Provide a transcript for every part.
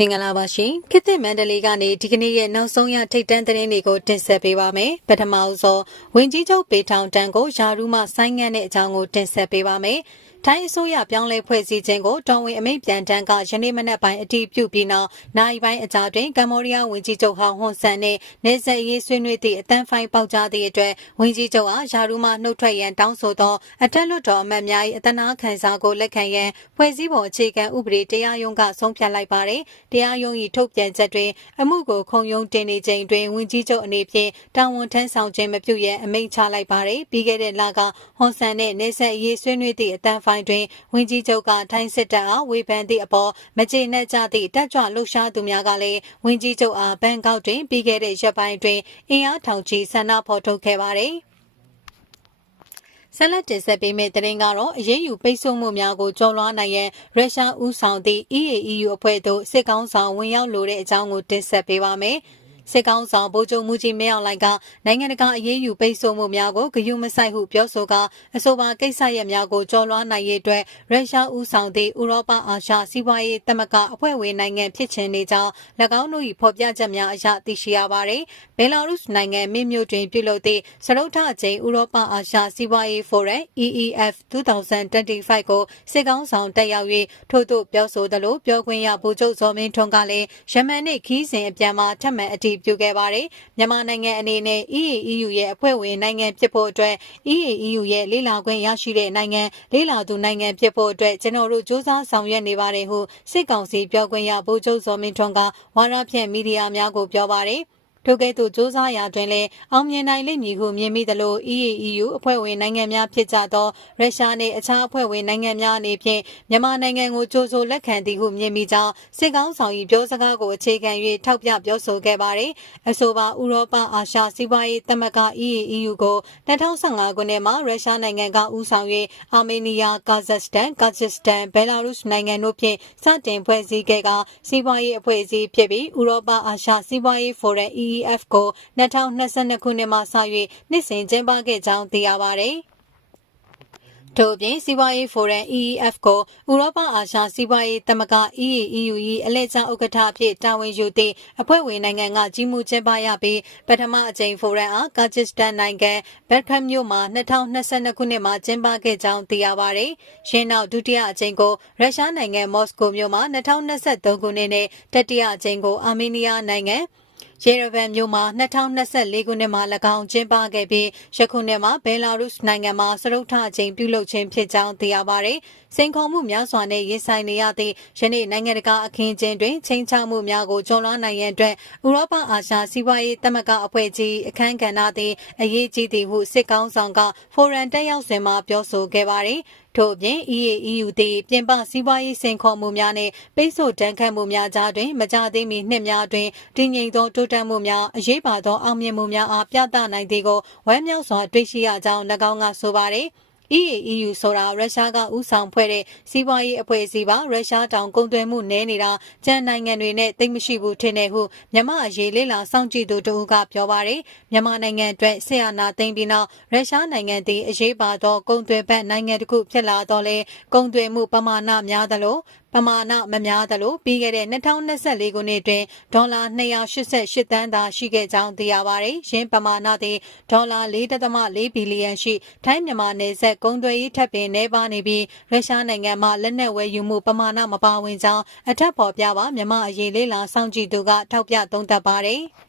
မင်္ဂလာပါရှင်ခေတ်သစ်မန္တလေးကနေဒီကနေ့ရဲ့နောက်ဆုံးရထိတ်တန့်သတင်းတွေကိုတင်ဆက်ပေးပါမယ်ပထမအဆုံးဝင်ကြီးချုပ်ပေထောင်တန်းကိုယာရုမှဆိုင်းငံ့တဲ့အကြောင်းကိုတင်ဆက်ပေးပါမယ် ထိုင်းအစိုးရပြောင်းလဲဖွဲ့စည်းခြင်းကိုတော်ဝင်အမိန့်ပြန်တန်းကယနေ့မနက်ပိုင်းအတည်ပြုပြီးနောက်နိုင်ပိုင်းအကြာတွင်ကမ္ဘောဒီးယားဝန်ကြီးချုပ်ဟောင်းဟွန်ဆန်နှင့်နေဆက်ရေးဆွေးနွေးသည့်အတန်းဖိုင်ပေါက်ကြားသည့်အတွက်ဝန်ကြီးချုပ်အားယာရုမှနှုတ်ထွက်ရန်တောင်းဆိုသောအထက်လွှတ်တော်အမတ်များ၏အတနာခံစားကိုလက်ခံရန်ဖွဲ့စည်းပုံအခြေခံဥပဒေတရားရုံးကဆုံးဖြတ်လိုက်ပါသည်တရားရုံး၏ထုတ်ပြန်ချက်တွင်အမှုကိုခုံရုံးတင်နေချိန်တွင်ဝန်ကြီးချုပ်အနေဖြင့်တာဝန်ထမ်းဆောင်ခြင်းမပြုရန်အမိန့်ချလိုက်ပါသည်ပြီးခဲ့တဲ့လကဟွန်ဆန်နှင့်နေဆက်ရေးဆွေးနွေးသည့်အတန်းဖိုင်တွင်ဝန်ကြီးချုပ်ကထိုင်းစစ်တပ်အားဝေဖန်သည့်အပေါ်မကျေနပ်ကြသည့်တက်ကြွလှုပ်ရှားသူများကလည်းဝန်ကြီးချုပ်အားဘန်ကောက်တွင်ပြီးခဲ့တဲ့ရက်ပိုင်းတွင်အင်အားထောင်ချီဆန္ဒဖော်ထုတ်ခဲ့ပါသည်ဆက်လက်တင်ဆက်ပေးမယ့်သတင်းကတော့အရေးယူပိတ်ဆို့မှုများကိုကျော်လွှားနိုင်ရန်ရုရှားဦးဆောင်သည့် EAEU အဖွဲ့သို့စစ်ကောင်းဆောင်ဝင်ရောက်လိုတဲ့အကြောင်းကိုတင်ဆက်ပေးပါမယ်။ စစ်ကောင်ဆောင်ဗိုလ်ချုပ်မှုကြီးမင်းအောင်လှိုင်ကနိုင်ငံတကာအရေးယူပိတ်ဆို့မှုများကိုဂရုမစိုက်ဟုပြောဆိုကာအဆိုပါကိစ္စရပ်များကိုကျော်လွှားနိုင်ရေးအတွက်ရုရှားဦးဆောင်သည့်ဥရောပအာရှစီးပွားရေးသမဂ္ဂအဖွဲ့ဝင်နိုင်ငံဖြစ်ချင်နေကြောင်း၎င်းတို့၏ဖော်ပြချက်များအရသိရှိရပါသည်။ဘယ်လာရုစ်နိုင်ငံမင်းမြို့တွင်ပြုလုပ်သည့်စရုပ်ထအကျိန်ဥရောပအာရှစီးပွားရေးဖိုရမ် EEF 2025ကိုစစ်ကောင်ဆောင်တက်ရောက်၍ထို့သို့ပြောဆိုသလိုပြောခွင့်ရဗိုလ်ချုပ်ဇော်မင်းထွန်းကလည်းယမန်နှင့်ခီးစဉ်အပြန်မှာထပ်မံအတည်ပြုခဲ့ပါတယ်။မြန်မာနိုင်ငံအနေနဲ့ EAEU ရဲ့အဖွဲ့ဝင်နိုင်ငံဖြစ်ဖို့အတွက် EAEU ရဲ့လေ့လာခွင့်ရရှိတဲ့နိုင်ငံလေ့လာသူနိုင်ငံဖြစ်ဖို့အတွက်ကျွန်တော်တို့စ조사ဆောင်ရွက်နေပါတယ်ဟုစစ်ကောင်စီပြောခွင့်ရဗိုလ်ချုပ်ဇော်မင်းထွန်းကဝါရဖြန့်မီဒီယာများကိုပြောပါတယ်။ ထိုကဲ့သို့စ조사ရာတွင်လည်းအောင်မြင်နိုင်လိမ့်မည်ဟုမြင်မိသလို EAEU အဖွဲ့ဝင်နိုင်ငံများဖြစ်ကြသောရုရှားနှင့်အခြားအဖွဲ့ဝင်နိုင်ငံများအနေဖြင့်မြန်မာနိုင်ငံကိုကြိုးဆိုလက်ခံသည်ဟုမြင်မိကြောင်းစစ်ကောင်းဆောင်၏ပြောစကားကိုအခြေခံ၍ထောက်ပြပြောဆိုခဲ့ပါသည်အဆိုပါဥရောပအာရှစီးပွားရေးသမဂ္ဂ EAEU ကို2015ခုနှစ်မှာရုရှားနိုင်ငံကဦးဆောင်၍အာမေးနီးယားကာဇက်စတန်ကာဂျစ်စတန်ဘယ်လာရုစ်နိုင်ငံတို့ဖြင့်စတင်ဖွဲ့စည်းခဲ့ကစီးပွားရေးအဖွဲ့အစည်းဖြစ်ပြီးဥရောပအာရှစီးပွားရေးဖိုရမ် EEF ကို2022ခုနှစ်မှစ၍နှစ်စဉ်ကျင်းပခဲ့ကြောင်းသိရပါသည်ထို့အပြင်စီးပွားရေးဖိုရမ် EEF ကိုဥရောပအာရှစီးပွားရေးသမဂ္ဂ EAEU ၏အလဲကျဥက္ကဋ္ဌအဖြစ်တာဝန်ယူသည့်အဖွဲ့ဝင်နိုင်ငံကကြီးမှုကျင်းပရပြီးပထမအကြိမ်ဖိုရမ်အားကာဂျစ်စတန်နိုင်ငံဘက်ခမ်မြို့မှာ2022ခုနှစ်မှာကျင်းပခဲ့ကြောင်းသိရပါသည်။ရင်းနောက်ဒုတိယအကြိမ်ကိုရုရှားနိုင်ငံမော်စကိုမြို့မှာ2023ခုနှစ်နဲ့တတိယအကြိမ်ကိုအာမေးနီးယားနိုင်ငံ ယေရဗန်မြို့မှာ2024ခုနှစ်မှာ၎င်းကျင်းပခဲ့ပြီးယခုနှစ်မှာဘယ်လာရုစ်နိုင်ငံမှာစရုပ်ထအချိန်ပြုလုပ်ခြင်းဖြစ်ကြောင်းသိရပါတယ်။စိန်ခေါ်မှုများစွာနဲ့ရင်ဆိုင်နေရသည့်ယနေ့နိုင်ငံတကာအခင်းအကျင်းတွင်ချိန်ချမှုများကိုကျော်လွှားနိုင်ရန်အတွက်ဥရောပအာရှစီးပွားရေးသမဂ္ဂအဖွဲ့ကြီးအခမ်းကဏ္ဍသည်အရေးကြီးသည်ဟုစစ်ကောင်းဆောင်ကဖိုရမ်တက်ရောက်စဉ်မှာပြောဆိုခဲ့ပါတယ်။ ထို့အပြင် EAEU သည်ပြင်ပစီးပွားရေးစိန်ခေါ်မှုများနှင့်ပိတ်ဆို့တန်းခတ်မှုများကြားတွင်မကြသေးမီနှစ်များတွင်တည်ငြိမ်သောတိုးတက်မှုများအရေးပါသောအောင်မြင်မှုများအားပြသနိုင်သည်ကိုဝမ်းမြောက်စွာတွေ့ရှိရကြောင်း၎င်းကဆိုပါသည် EAEU ဆိုတာရုရှားကဥဆောင်ဖွဲ့တဲ့စီးပွားရေးအဖွဲ့အစည်းပါရုရှားတောင်ကုန်သွယ်မှုနည်းနေတာကျန်နိုင်ငံတွေနဲ့သိမရှိဘူးထင်တယ်ဟုမြန်မာအရေးလေးလာစောင့်ကြည့်သူတို့ကပြောပါတယ်မြန်မာနိုင်ငံအတွက်ဆရာနာသိမ့်ပြီးနောက်ရုရှားနိုင်ငံသည်အရေးပါသောကုန်သွယ်ဘက်နိုင်ငံတစ်ခုဖြစ်လာတော့လေကုန်သွယ်မှုပမာဏများသလိုပမာဏမများသလိုပြီးခဲ့တဲ့2024ခုနှစ်တွင်ဒေါ်လာ288တန်းသာရှိခဲ့ကြောင်းသိရပါတယ်။ရင်းပမာဏသည်ဒေါ်လာ4.4ဘီလီယံရှိထိုင်းမြန်မာနယ်စပ်ကုန်သွယ်ရေးထပ်ပင်နှဲပါနေပြီးရုရှားနိုင်ငံမှလက်နက်ဝယ်ယူမှုပမာဏမပါဝင်ကြောင်းအထက်ဖော်ပြပါမြန်မာအရေးလေးလာစောင့်ကြည့်သူကထောက်ပြသုံးသပ်ပါတယ်။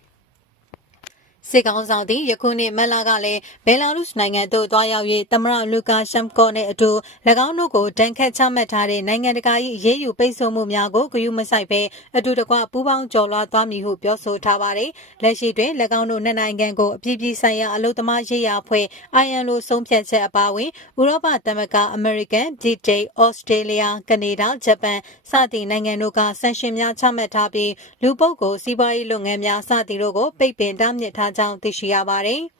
စစ်ကောင်ဆောင်သည်ယခုနှစ်မက်လာကလည်းဘယ်လာရုစ်နိုင်ငံသို့တွားရောက်၍သမရလူကာရှမ်ကောနဲ့အတူ၎င်းတို့ကိုတန်ခတ်ချမှတ်ထားတဲ့နိုင်ငံတကာ၏အရေးယူပိတ်ဆို့မှုများကိုဂရုမစိုက်ဘဲအတူတကွပူးပေါင်းကြော်လွှားသွားမည်ဟုပြောဆိုထားပါတယ်။လက်ရှိတွင်၎င်းတို့နှစ်နိုင်ငံကိုအပြည်ပြည်ဆိုင်ရာအလို့သမားရေးရာအဖွဲ့ ILO ဆုံးဖြတ်ချက်အပါအဝင်ဥရောပသမဂ္ဂအမေရိကန်၊ဗြိတိန်၊ဩစတြေးလျ၊ကနေဒါ၊ဂျပန်စသည့်နိုင်ငံတို့ကဆန်ရှင်များချမှတ်ထားပြီးလူပုဂ္ဂိုလ်စီးပွားရေးလုပ်ငန်းများစသည့်တို့ကိုပိတ်ပင်တားမြစ်ထားကြောင်းသိရှိရပါတယ်။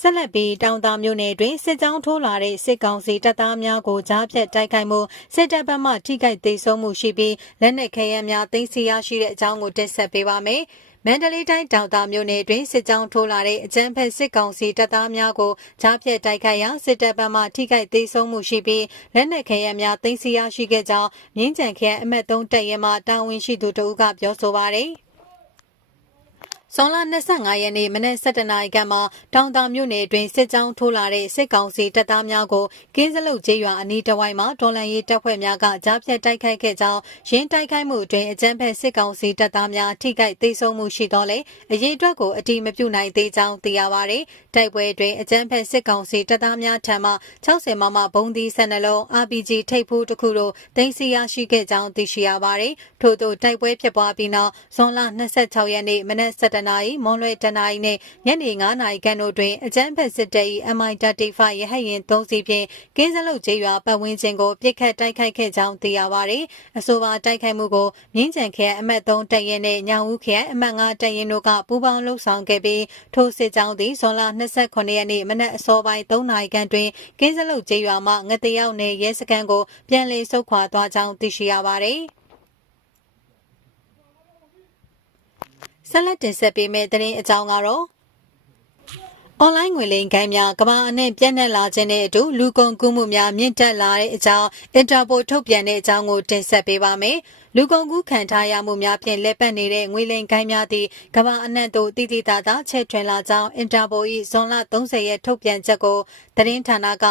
ဆက်လက်ပြီးတောင်တာမြို့နယ်တွင်စစ်ကြောင်းထိုးလာတဲ့စစ်ကောင်စီတပ်သားများကိုကြားဖြတ်တိုက်ခိုက်မှုစစ်တပ်ဘက်မှထိခိုက်ဒေဆုံးမှုရှိပြီးလက်နက်ခဲယမ်းများသိမ်းဆည်းရရှိတဲ့အကြောင်းကိုတင်ဆက်ပေးပါမယ်။မန္တလေးတိုင်းတောင်တာမြို့နယ်တွင်စစ်ကြောင်းထိုးလာတဲ့အကြမ်းဖက်စစ်ကောင်စီတပ်သားများကိုကြားဖြတ်တိုက်ခိုက်ရာစစ်တပ်ဘက်မှထိခိုက်သေးဆုံးမှုရှိပြီးလက်နက်ခဲယမ်းများသိမ်းဆည်းရရှိခဲ့ကြောင်းမြင်းကြံခရိုင်အမှတ်3တပ်ရဲမှတာဝန်ရှိသူတို့ကပြောဆိုပါရယ် ဇွန်လ25ရက်နေ့မနက်7:00နာရီခန့်မှာတောင်တာမြို့နယ်တွင်စစ်ကြောင်းထိုးလာတဲ့စစ်ကောင်စီတပ်သားများကိုကင်းစလုတ်ကျေးရွာအနီးတစ်ဝိုက်မှာတော်လန်ရေးတပ်ဖွဲ့များကကြားဖြတ်တိုက်ခိုက်ခဲ့ကြောင်းရင်းတိုက်ခိုက်မှုတွင်အကြမ်းဖက်စစ်ကောင်စီတပ်သားများထိခိုက်သိမ်းဆုံးမှုရှိတော့လေအရေးအတွက်ကိုအတိမပြုနိုင်သေးကြောင်းသိရပါသည်။တိုက်ပွဲတွင်အကြမ်းဖက်စစ်ကောင်စီတပ်သားများထံမှ60မမဘုံသီး12လုံး RPG ထိပ်ဖူးတစ်ခုတို့တင်စီရရှိခဲ့ကြောင်းသိရှိရပါသည်။ထို့သောတိုက်ပွဲဖြစ်ပွားပြီးနောက်ဇွန်လ26ရက်နေ့မနက်7:00နာရီမွန်လွဲတနာရီနှင့်ညနေ9နာရီခန့်တို့တွင်အကြမ်းဖက်စစ်တပ်၏ MI-35 ရဟတ်ယာဉ်3စီးဖြင့်ကင်းစလုတ်ကျေးရွာပတ်ဝန်းကျင်ကိုပစ်ခတ်တိုက်ခိုက်ခဲ့ကြောင်းသိရပါသည်။အဆိုပါတိုက်ခိုက်မှုကိုမြင်းကြံခရိုင်အမှတ်3တပ်ရင်းနှင့်ညောင်ဦးခရိုင်အမှတ်5တပ်ရင်းတို့ကပူးပေါင်းလှုပ်ဆောင်ခဲ့ပြီးထိုစစ်ကြောင်းသည်ဇွန်လ28ရက်နေ့မနက်အစောပိုင်း3နာရီခန့်တွင်ကင်းစလုတ်ကျေးရွာမှငတရောက်နယ်ရဲစခန်းကိုပြန်လည်ဆုတ်ခွာသွားကြောင်းသိရှိရပါသည်။ ဆက်လက်တင်ဆက်ပေးမယ့်သတင်းအကြောင်းကတော့အွန်လိုင်းငွေလိမ်ကိုင်းများကမ္ဘာအနှံ့ပြန့်နှံ့လာခြင်းနဲ့အတူလူကုန်ကူးမှုများမြင့်တက်လာတဲ့အကြောင်းအင်တာပိုထုတ်ပြန်တဲ့အကြောင်းကိုတင်ဆက်ပေးပါမယ်။လူကုန်ကူးခံထားရမှုများဖြင့်လက်ပတ်နေတဲ့ငွေလိမ်ကိုင်းများသည့်ကမ္ဘာအနှံ့သို့တည်တည်တာတာချဲ့ထွင်လာကြောင်းအင်တာပို၏ဇွန်လ30ရက်ထုတ်ပြန်ချက်ကိုသတင်းဌာနက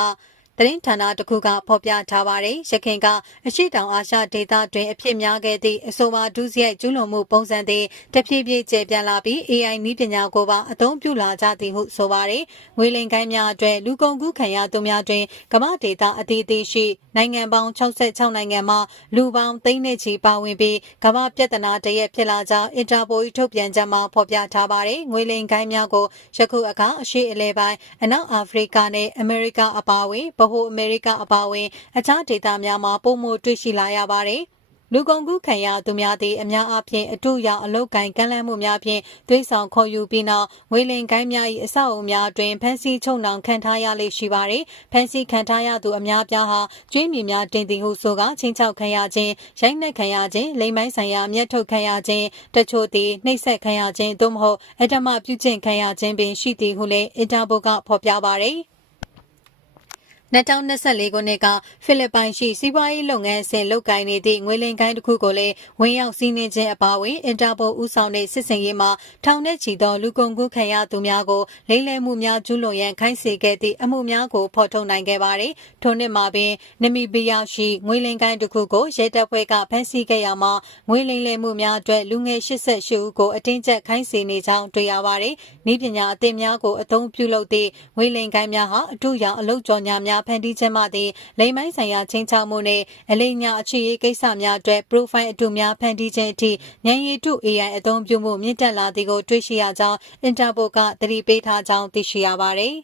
သတင်းဌာနတစ်ခုကဖော်ပြထားပါတယ်။ရခိုင်ကအရှိတောင်အာရှဒေသတွင်အဖြစ်များခဲ့သည့်အဆိုပါဒုစရိုက်ကျူးလွန်မှုပုံစံသည်တဖြည်းဖြည်းကျေပြန့်လာပြီး AI နည်းပညာကိုပါအသုံးပြုလာကြသည်ဟုဆိုပါတယ်။ငွေလင်ကိုင်းများအတွက်လူကုန်ကူးခံရသူများတွင်ကမ္ဘာဒေသအသီးသီးရှိနိုင်ငံပေါင်း66နိုင်ငံမှလူပေါင်းသိန်းနဲ့ချီပါဝင်ပြီးကမ္ဘာပြဿနာတရက်ဖြစ်လာကြောင်းအင်တာပိုထုတ်ပြန်ချက်မှာဖော်ပြထားပါတယ်။ငွေလင်ကိုင်းများကိုယခုအခါအရှိအလဲပိုင်းအနောက်အာဖရိကနဲ့အမေရိကအပါအဝင်ဗဟိုအမေရိကအပါအဝင် အခြားဒေသများမှာပုံမှုတွေ့ရှိလာရပါတယ်။လူကုန်ကူးခံရသူများသည်အများအားဖြင့်အတူရောက်အလုတ်ကင်ကမ်းလှမ်းမှုများဖြင့်သွေးဆောင်ခေါ်ယူပြီးနောက်ငွေလင်ကိုင်းများ၏အဆောက်အအုံများတွင်ဖမ်းဆီးချုပ်နှောင်ခံထားရလေရှိပါသည်ဖမ်းဆီးခံထားရသူအများပြားဟာကျွေးမြီများတင်သည်ဟုဆိုကချင်းချောက်ခံရခြင်းရိုက်နှက်ခံရခြင်းလိမ်မိုင်းဆိုင်ရာမျက်ထုတ်ခံရခြင်းတချို့သည်နှိပ်စက်ခံရခြင်းသို့မဟုတ်အတ္တမပြုကျင့်ခံရခြင်းပင်ရှိသည်ဟုလည်းအင်တာဘိုကဖော်ပြပါသည် 2024ခုနှစ်ကဖိလစ်ပိုင်ရှိစီးပွားရေးလုပ်ငန်းအဆင့်လုပ်ကိုင်နေသည့်ငွေလင်ကိုင်းတစ်ခုကိုလည်းဝင်ရောက်စီးနင်းခြင်းအပါအဝင်အင်တာပိုဦးဆောင်တဲ့စစ်စင်ရေးမှာထောင်ထဲချီသောလူကုန်ကူးခံရသူများကိုလိမ့်လည်မှုများကျူးလွန်ရန်ခိုင်းစေခဲ့သည့်အမှုများကိုဖော်ထုတ်နိုင်ခဲ့ပါသည်။ထိုနှစ်မှာပင်နမီဘီယာရှိငွေလင်ကိုင်းတစ်ခုကိုရဲတပ်ဖွဲ့ကဖမ်းဆီးခဲ့ရမှာငွေလိမ်လည်မှုများအတွက်လူငယ်88ဦးကိုအတင်းကျပ်ခိုင်းစေနေကြောင်းတွေ့ရပါသည်။ဤပညာအသင်များကိုအသုံးပြုလုပ်သည့်ငွေလိမ်ကိုင်းများဟာအထူးရောင်အလုတ်ကြော်ညာများဖန်တီးခြင်းမှသည်လိမ်မိုင်းဆိုင်ရာချင်းချောက်မှုနှင့်အလိညာအခြေရေးကိစ္စများအတွက် profile အတူများဖန်တီးခြင်းအထိဉာဏ်ရည်တု AI အသုံးပြုမှုမြင့်တက်လာသည်ကိုတွေ့ရှိရကြောင်း Interpol ကသတိပေးထားကြောင်းသိရှိရပါသည်